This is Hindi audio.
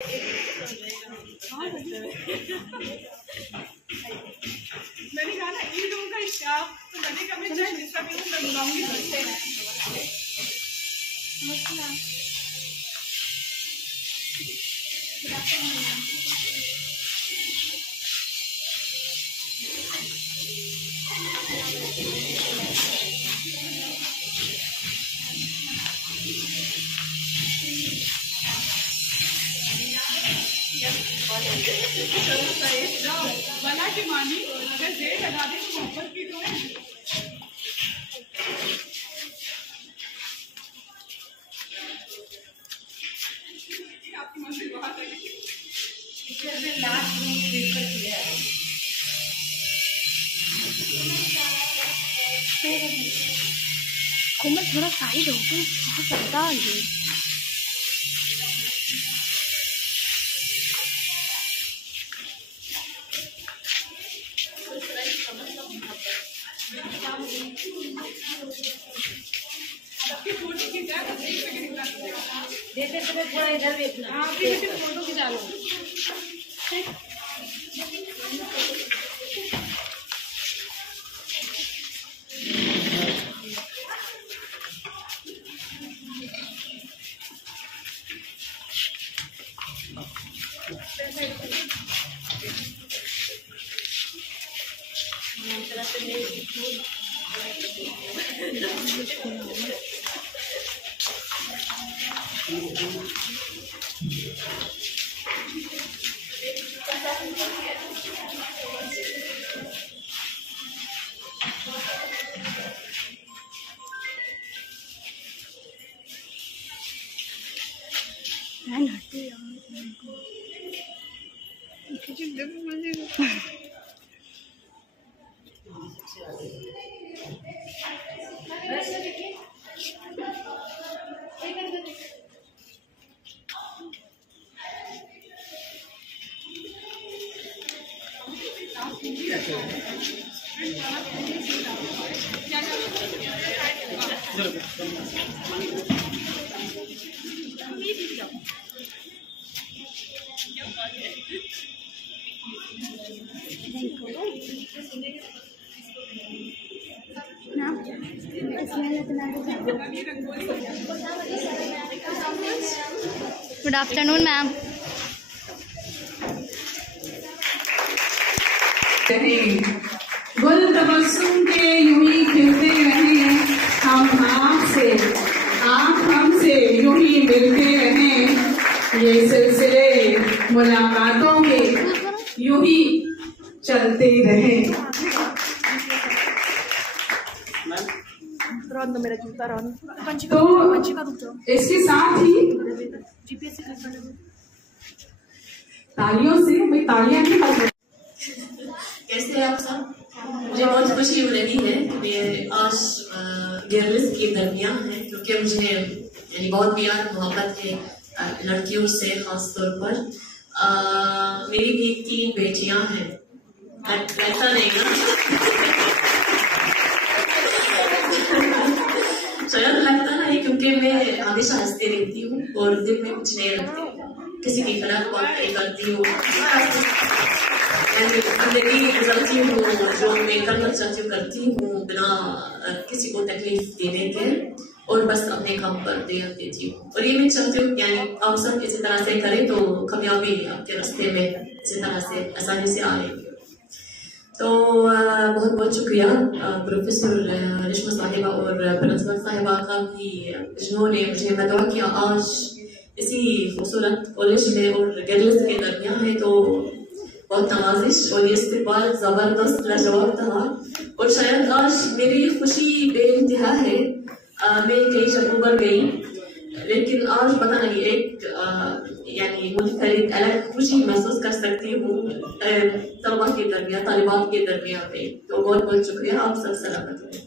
मैंने कहा ना इन लोगों का स्टाफ तो मैंने कहा मैं दूसरा भी मैं बुलाऊंगी करते हैं। बना के मानी अगर रेट लगा दे तो मोहब्बत की तो है। आपकी मंजिल बहुत है। लास्ट में देखकर किया है। कोमल थोड़ा साइड हो गया, बहुत ज्यादा है। थोड़ा इधर देखना। हाँ फोटो खिंचा लो। Good afternoon ma'am. गुल तबस्सुम के यूं ही खिलते रहे, हम आपसे आप हमसे यूं ही मिलते रहे, ये सिलसिले मुलाकातों के यूं ही चलते रहे। मेरा जूता तो इसके साथ ही तालियों से भाई तालियां नहीं बज रही। कैसे आप सब? मुझे बहुत खुशी हो रही है कि मैं आज गर्ल्स के दरमियान है, क्योंकि मुझे यानी बहुत प्यार मोहब्बत है लड़कियों से, खास तौर पर मेरी भी 3 बेटियां हैं। ऐसा नहीं ना शायद लगता है क्योंकि मैं हमेशा हंसती रहती हूँ और दिल में कुछ नहीं रखती, किसी की खराब बात नहीं करती हूँ, जिंदगी गुजरती हूँ जो मैं करना चाहती हूँ करती हूँ बिना किसी को तकलीफ देने के, और बस अपने काम पर ध्यान देती हूँ। और ये मैं चाहती हूँ यानी आप सब इसी तरह से करें तो कामयाबी आपके रास्ते में इसी तरह से आसानी से आएगी। तो बहुत बहुत शुक्रिया प्रोफेसर रेशमा साहिबा और प्रिंसिपल साहिबा का भी, जिन्होंने मुझे मदद किया आज इसी खूबसूरत कॉलेज में और गर्ल्स के दरमियान है। तो बहुत नवाजिश और ये इस्तेमाल जबरदस्त लाजवाब था, और शायद आज मेरी खुशी बेइंतहा है। मैं कई जगहों पर गई, लेकिन आज पता नहीं एक यानी मुझे अलग खुशी महसूस कर सकती हूँ तलबा के दरमियान, तालिबात के दरमियान में। तो बहुत बहुत शुक्रिया, आप सब सलामत रहें।